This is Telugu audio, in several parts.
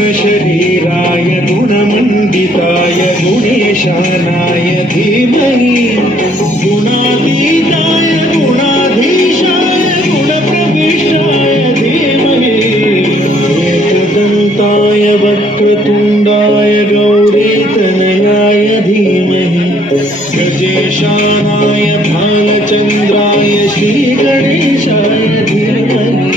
गुणशरीराय गुणमण्डिताय गुणेशानाय धीमहि गुणातीताय गुणाधीशाय गुणप्रविष्टाय धीमहि एकदन्ताय वक्रतुण्डाय गौरीतनयाय धीमहि गजेशानाय भालचन्द्राय श्रीगणेशाय धीमहि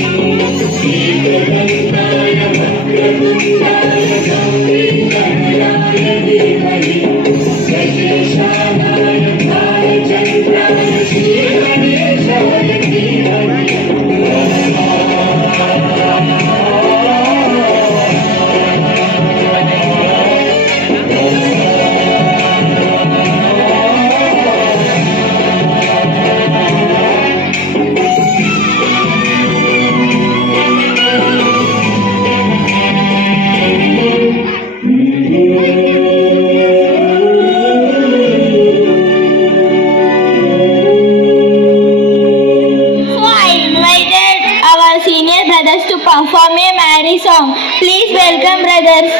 To perform a Mary song. Please welcome brothers.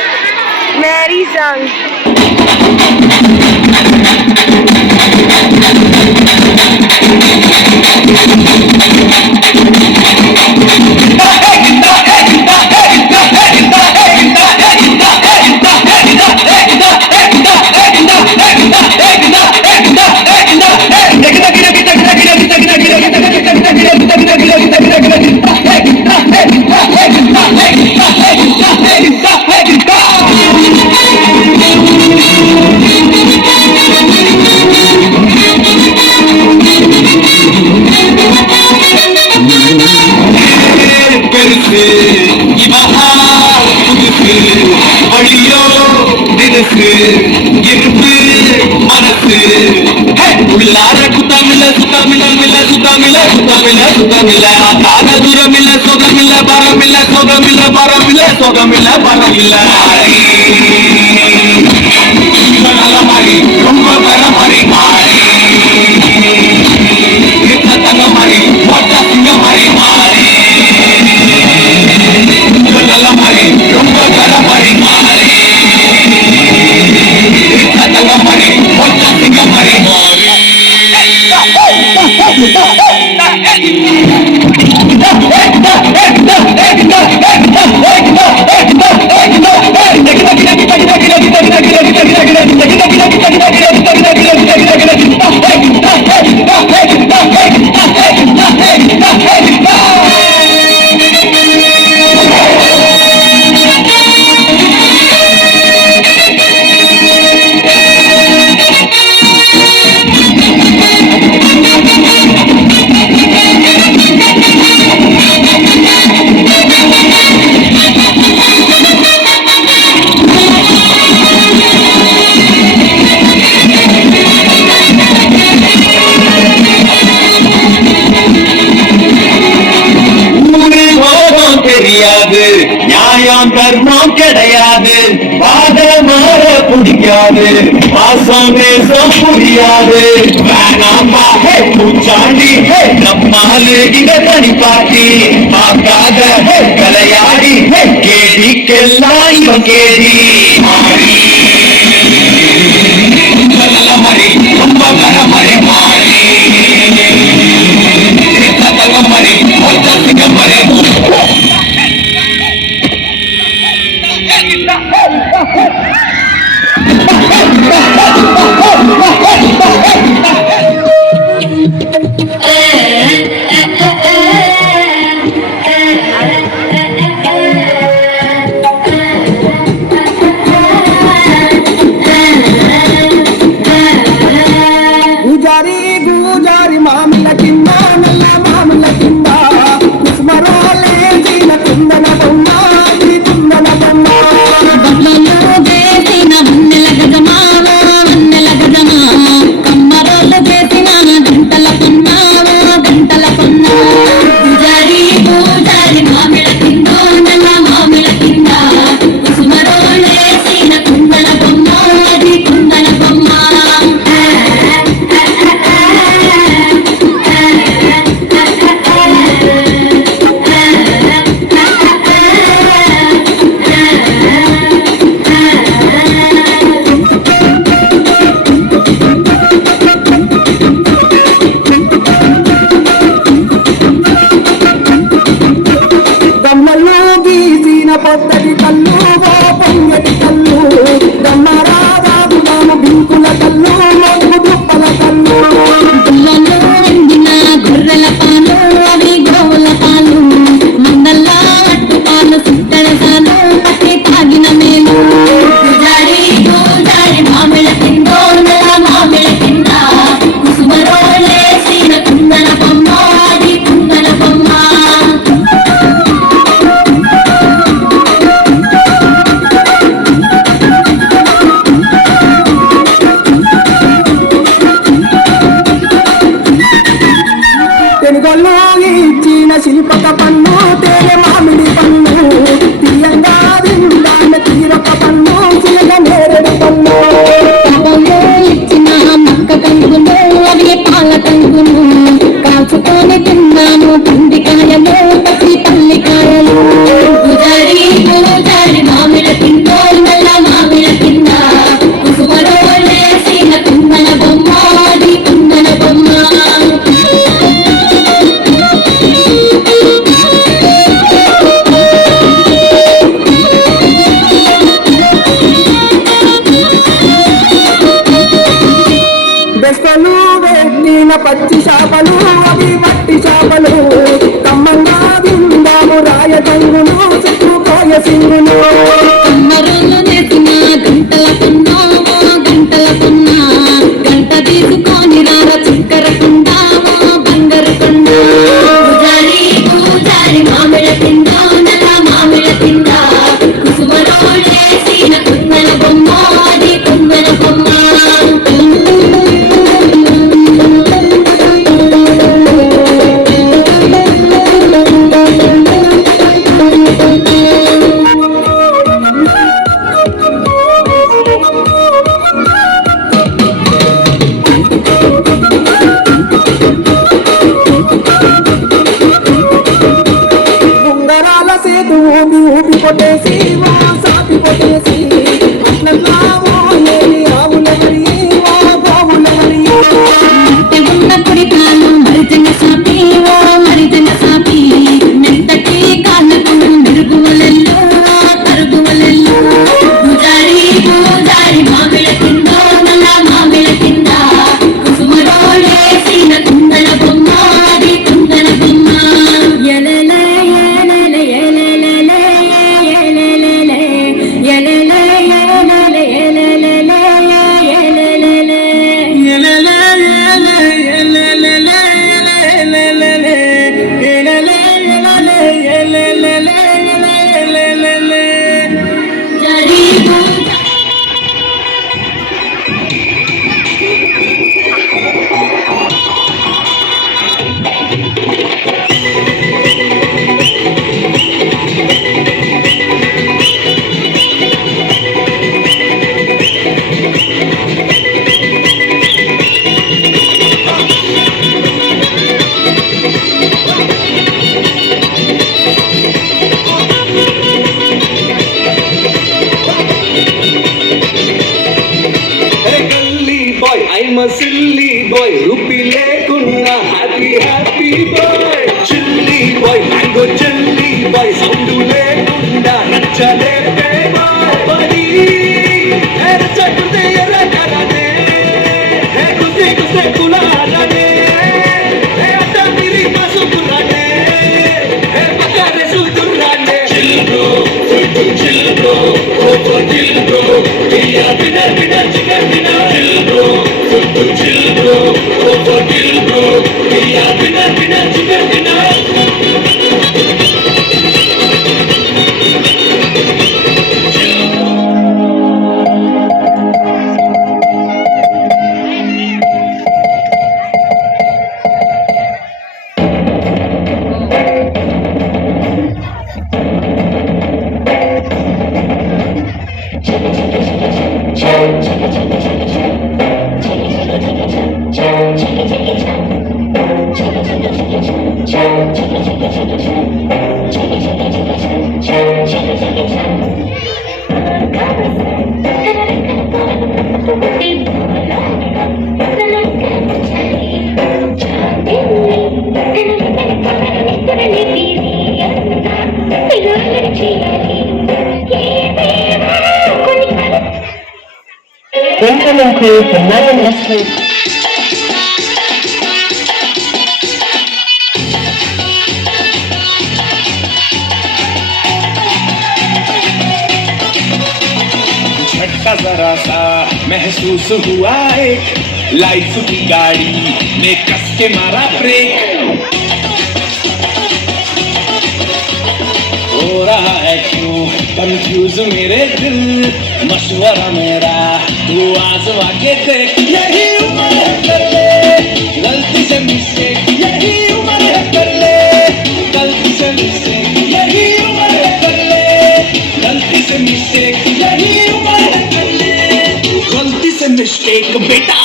Mary song. கர்மம் கிடையாது பாத மாற பிடிக்காது பாசம் நேசம் புரியாது வேணாம்பா பூச்சாண்டி நம்மாலு இங்க தனி பாட்டி பார்க்காத விளையாடி கேடிக்கெல்லாம் இவன் கேடி மாறி மறி ரொம்ப மரமறை மாறி மறி மொத்த மறை పొంగటి కళ్ళు ఓ పొంగటి కళ్ళు రమ్మరాదాము బింకుల కళ్ళు మొగ్గు దుప్పల కళ్ళు గుళ్ళలో వండిన గొర్రెల పాలు అవి గోవుల పాలు మందల్లో అట్టు పాలు సుట్టల పాలు పట్టి తాగిన మేలు గుజారి గుజారి మామిళ్ళ కిందో నల్ల మామిళ్ళ కింద కుసుమరోలే సీన కుందన బొమ్మ అది కుందన బొమ్మ తెలుగొల్లు ఇచ్చిన శిల్పక పన్ను తేనె మామిడి పన్ను తీయంగా తిందామె తీరొక పన్ను చిలక నేరేడు పన్ను పాపంలో ఇచ్చిన మక్క కంకులు అవి పాల కంకులు కాచుకొని తిన్నాను పందికాయలు పచ్చి పల్లికాయలు గుజారి గుజారి మామిడ కిందో నల్ల మామిడ కింద కుసుమరోలే సీన కుందన బొమ్మ అది కుందన బొమ్మ బెస్తలు పెట్టిన పచ్చి చేపలు అవి మట్టి చేపలు కమ్మంగా తిందాము రాయ తంగులు చుట్టుకోయ సింగులు కమ్మరులు నెసిన గంటల కొన్నా గంటల కొన్నా గంట తీసుకొని రార చక్కెర కొండా బంగారు కొండ గుజారి గుజారి మామిళ్ళ కింద నల్ల మామిళ్ళ కింద కుసుమరోలే సీన కుందన బొమ్మ అది కుందన బొమ్మ ఉంగరాల సేతు ఊపి ఊపి కొట్టేసి వా సాపి కొట్టేసి అట్లన్నా ఓ ఏమి ఆవుల హరి ఓ గోవుల హరి ఉన్న కుడికాలు మరిజన సాపి ఓ మరిజన సాపి మెత్తటి కాళ్ళకు మెరుగువలెల్లో కరుగువలెల్లో గుజారి గుజారి మామిళ్ళ కింద నల్ల మామిళ్ళ కింద కుసుమరోలే సీన కుందన బొమ్మ అది కుందన బొమ్మ ఎలెలే ఎలెలే ఎలెలే ఎలెలే ఎలెలే I'm a silly boy, rupee లేకున్నా happy happy boy chilly boy mango chilly boy sound లేకుండా నచ్చలే బాయ్ బడి ఎరచకుంటే ఎర్రగలనే హే కుస్తే కుస్తే కులాలనే హే అట్టమిరి పసుపులనే హే పక్కనే సుతురానే chill bro chill bro oh chill bro కియా బినా బినా చికెన్ బినా chill bro chill bro, oh for chill bro, yeah, bina chicken bina. Ciao. Themen include the Melon Nestle. झटका जरा सा महसूस हुआ एक लाइफ की गाड़ी में कस के मारा ब्रेक हो रहा है क्यों कंफ्यूज मेरे दिल मशवरा मेरा तू आजमा के देख यही उम्र है कर ले गलती से मिस्टेक यही उम्र है कर ले गलती से मिस्टेक यही उम्र है कर ले गलती से मिस्टेक यही उम्र है कर ले गलती से मिस्टेक बेटा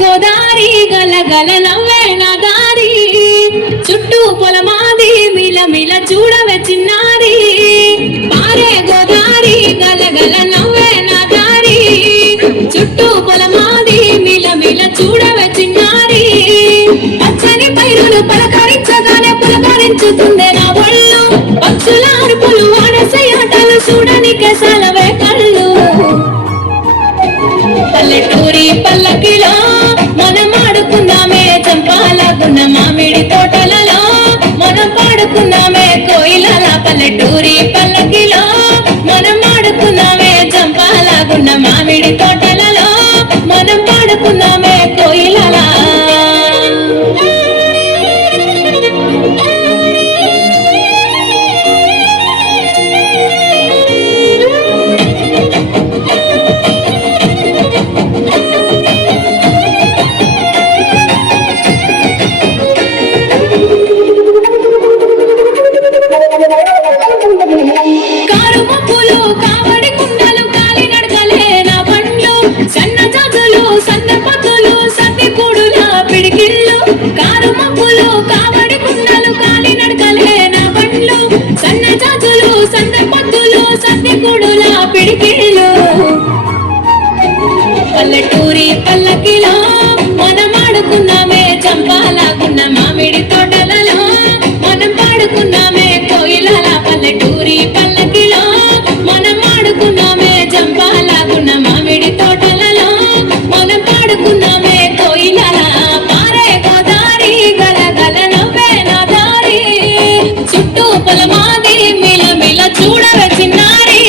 గోదారి గలగల నవ్వే నా దారి చుట్టూ పొలమాది మిలమిల చూడవే చిన్నారి పారే గోదారి గలగల నవ్వే నా దారి చుట్టూ పొలమాది మిలమిల చూడవే చిన్నారి పచ్చని పైరులు పలకరించగానే పులకరించుతుందే నా ఒళ్ళు పక్షుల అరుపులు ఆడసే ఆటలు చూడనికే సలవే కళ్ళు పల్లెటూరి పల్లకిలో మనం ఆడుకుందామే చంపాలకున్న మామిడి తోటలలో మనం పాడుకుందామే కోయిలల పల్లెటూరి పల్లకిలో మనం ఆడుకుందామే చంపాలకున్న మామిడి తోటలలో మనం పాడుకుందామే కోయిలల పిడికిళ్ళు పల్లెటూరి పల్లకిలో మనం ఆడుకుందామే చంపాలకున్న మామిడి తోటలలో మనం పాడుకుందామే కోయిలల పల్లెటూరి పల్లకిలో మనం ఆడుకుందామే చంపాలకున్న మామిడి తోటలలో మనం పాడుకుందామే కోయిలల పారే గోదారి గలగల నవ్వే నా దారి చుట్టూ పొలమాది మిలమిల చూడవే చిన్నారి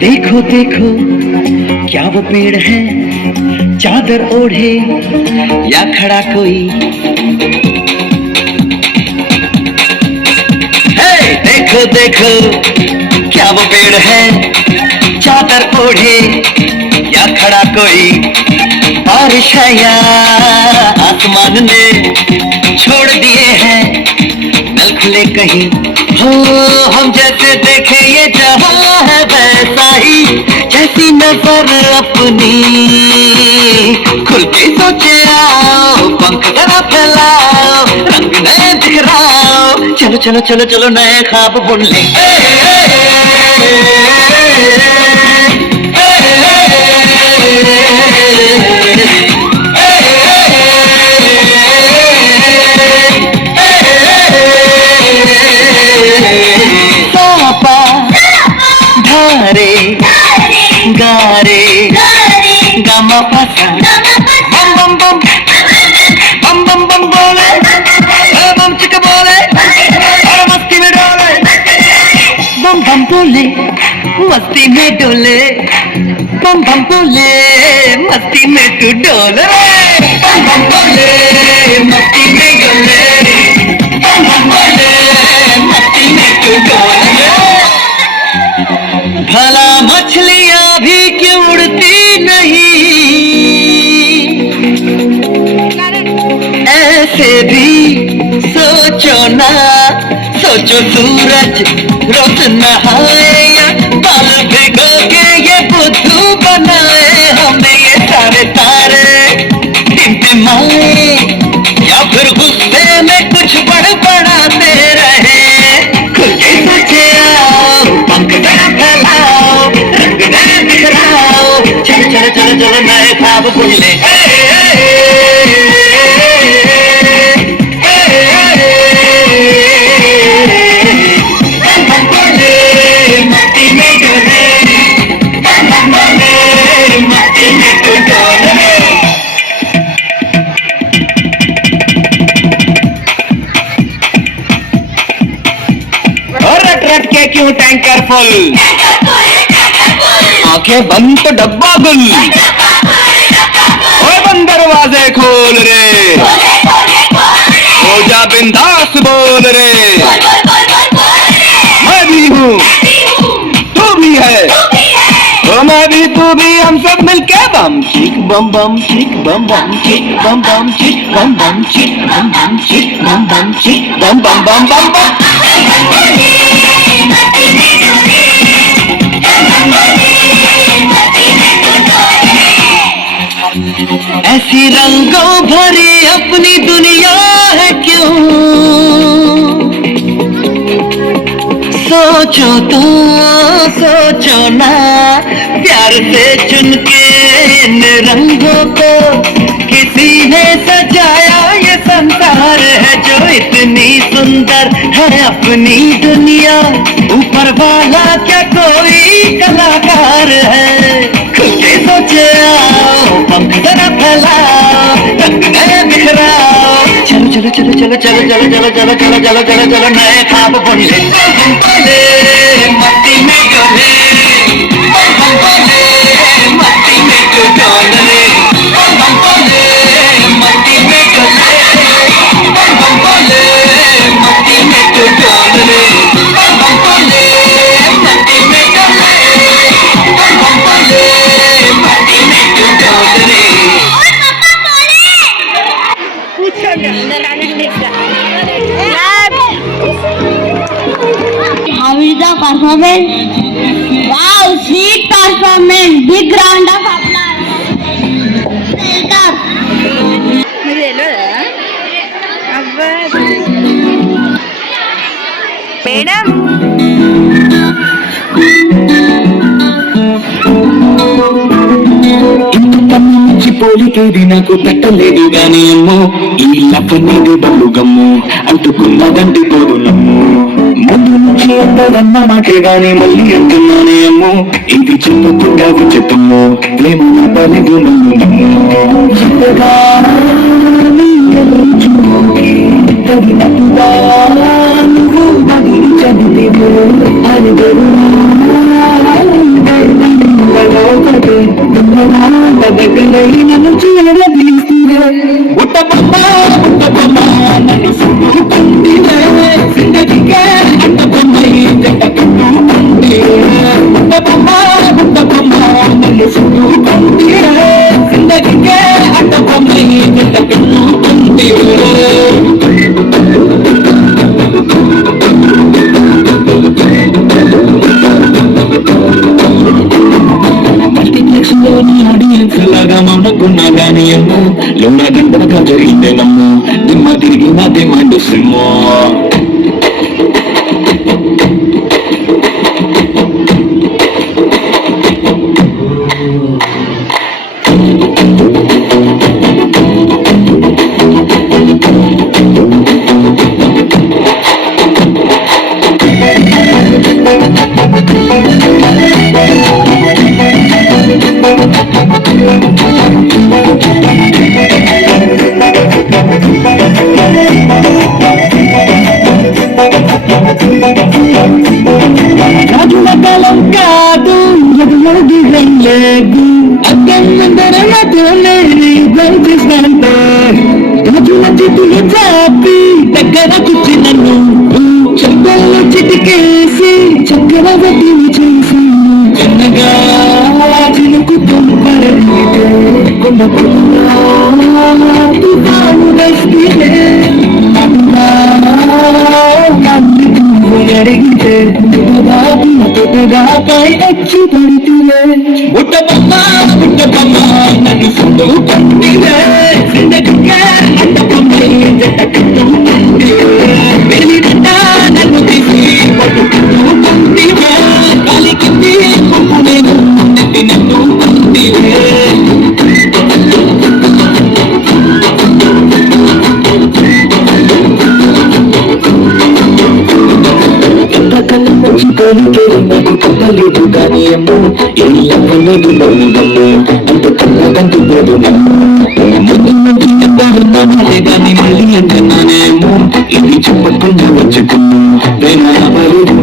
देखो देखो क्या वो पेड़ है, चादर ओढ़े या खड़ा कोई। हे देखो देखो क्या वो पेड़ है, चादर ओढ़े या खड़ा कोई। बारिश है या आसमान ने छोड़ दिए हैं नल खुले कहीं। हो हम जैसे देखे ये जहां है वैसा ही, जैसी नजर अपनी खुल के सोचे आओ, पंख जरा फैलाओ, रंग नए दिखराओ। चलो चलो चलो चलो नए ख्वाब बुन ले। धारे गारे गमा फसा बम बम बम बम बम बम बोले बम चिक बोले और मस्ती में डोले। बम बम बोले मस्ती में डोले, बम बम बोले मस्ती में तू डोले। बम बम बोले मस्ती में डोले, बम बम बोले मस्ती में तू डोले। भला मछलियां भी क्यों उड़ती नहीं, ऐसे भी सोचो ना, सोचो सूरज रोज नहाए या बाल भिगो के ये बुद्धू बनाए। हमें ये सारे तारे टिमटिमाए या फिर गुस्से में कुछ बड़बड़ाते रहे। खुद के सोचे आओ, पंख जरा फैलाओ, रंग नए दिखराओ। चलो चलो चलो चलो नए ख्वाब बुन ले। मस्ती में डोले, मस्ती में तू डोले। रट रट के क्यों टैंकर फुल, आंखें बंद तो डब्बा गुल। ओए बंद दरवाजे खोल रे, हो जा बिंदास बोल रे। मैं भी हूँ तू भी है, ओ मैं भी तू भी, हम सब मिलके बम चिक बम बम चिक बम बम चिक बम बम चिक बम बम चिक बम बम चिक बम बम चिक बम बम बम बम बम। ऐसी रंगों भरी अपनी दुनिया है क्यों, सोचो तो सोचो ना, प्यार से चुन के इन रंगों को किसी ने सजाया। ये संसार है जो इतनी सुंदर है अपनी दुनिया, ऊपर वाला क्या कोई कलाकार है। खुद के सोचे आओ, पंख जरा फैलाओ, रंग नए बिखराओ। चलो चलो चलो चलो चलो चलो चलो चलो चलो चलो चलो चलो नए ख्वाब बुन ले। मस्ती में डोले, मस्ती में तू डोले, मस्ती में डोले, मस्ती में तू डोले, मस्ती में डोले, मस्ती में तू डोले। How is the performance? Wow, sweet performance. Big round of applause. Welcome. Madam నుంచి పోలికేది నాకు తట్టలేదు గాని అమ్మో, ఈ లప్పనేది బల్లు గమ్ము అంటుకున్నదంటే పోదు నమ్ము. ముందు నుంచి అందరన్న మాటే గాని మళ్ళీ అంటున్నానే అమ్మో, ఇది చెప్పకుండా చెప్పమ్మో, ప్రేమ నాపలేదు నన్ను నమ్ము. తగినట్టుగా నువ్వు చదివేవు అని కానీ అమ్ము లోన గంటనగా జరిగిందే నమ్ము దిమ్మ తిరిగి నాదే మైండ్ సిమ్మో రాజుల కాలం కాదు ఎదురు లేదు అద్దం ముందర మాత్రమే గంటిస్తాంటే రాజుల చిట్టులు చాపి దగ్గర కూర్చి నన్ను చెక్కల్లో చిటికేసి చక్కెర వడ్డీని చేసి చిన్నగా చినుకుతూ పడనీటే కొండ తుఫాను వస్తే అడిగితే తొట్టుగా పై వచ్చి పడితే బుట్టబొమ్మ నన్ను ఫోటో పండివే అడ్డబొమ్మ జట్ట కట్టు వెళ్ళినట్ట నన్ను తీసి పట్టు పండివే కాలికి పంపు నేను నెట్టినట్టు పండివే నాకు చెప్పలేదు కానీ అమ్ము ఏళ్ళలేదు లేదు అంత కళ్ళకంటూ లేదు ముందు నుంచి చెప్తారున్నానే కానీ మళ్ళీ అంటున్నానేమో ఇది చెప్పకుండా వచ్చుకున్నా ప్రేమ పరుగు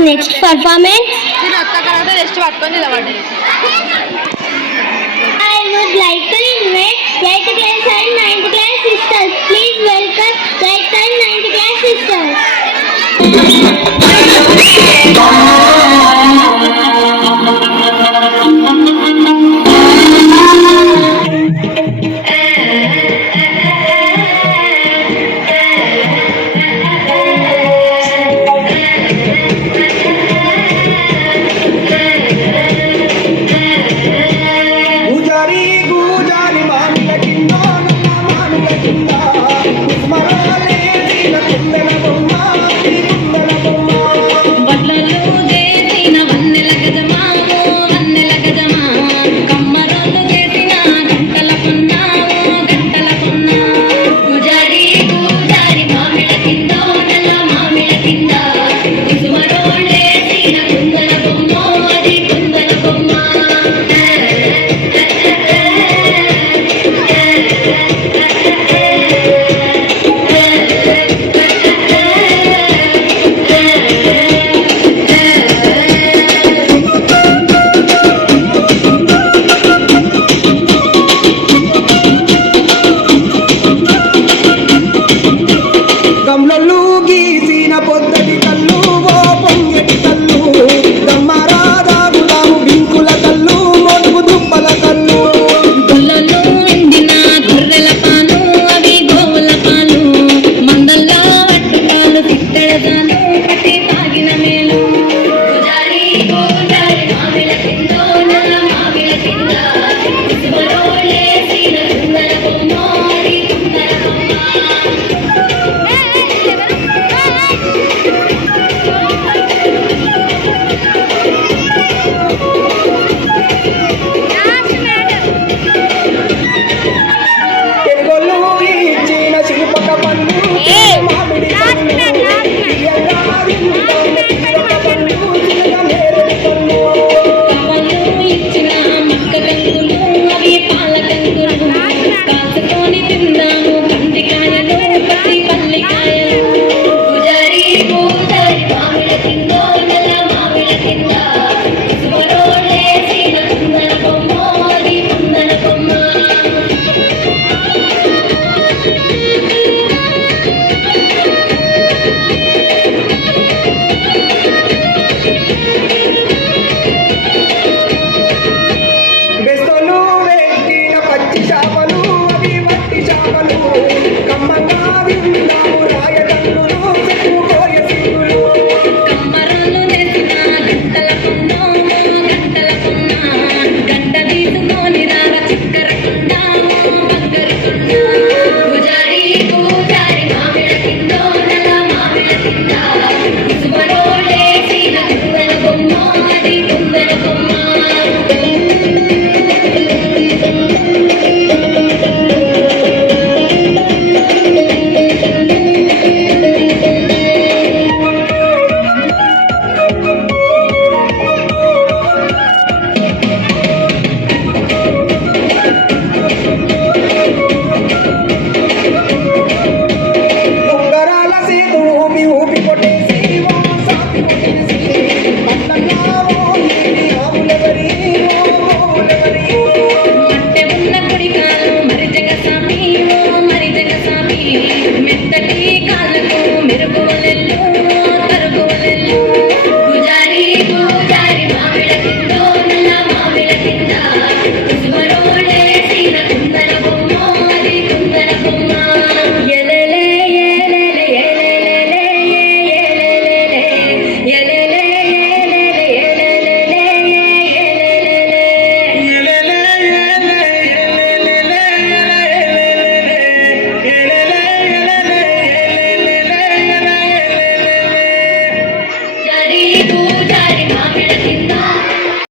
Next performance, I would like to invite 8th class and 9th class sisters. Please welcome 8th and 9th class sisters.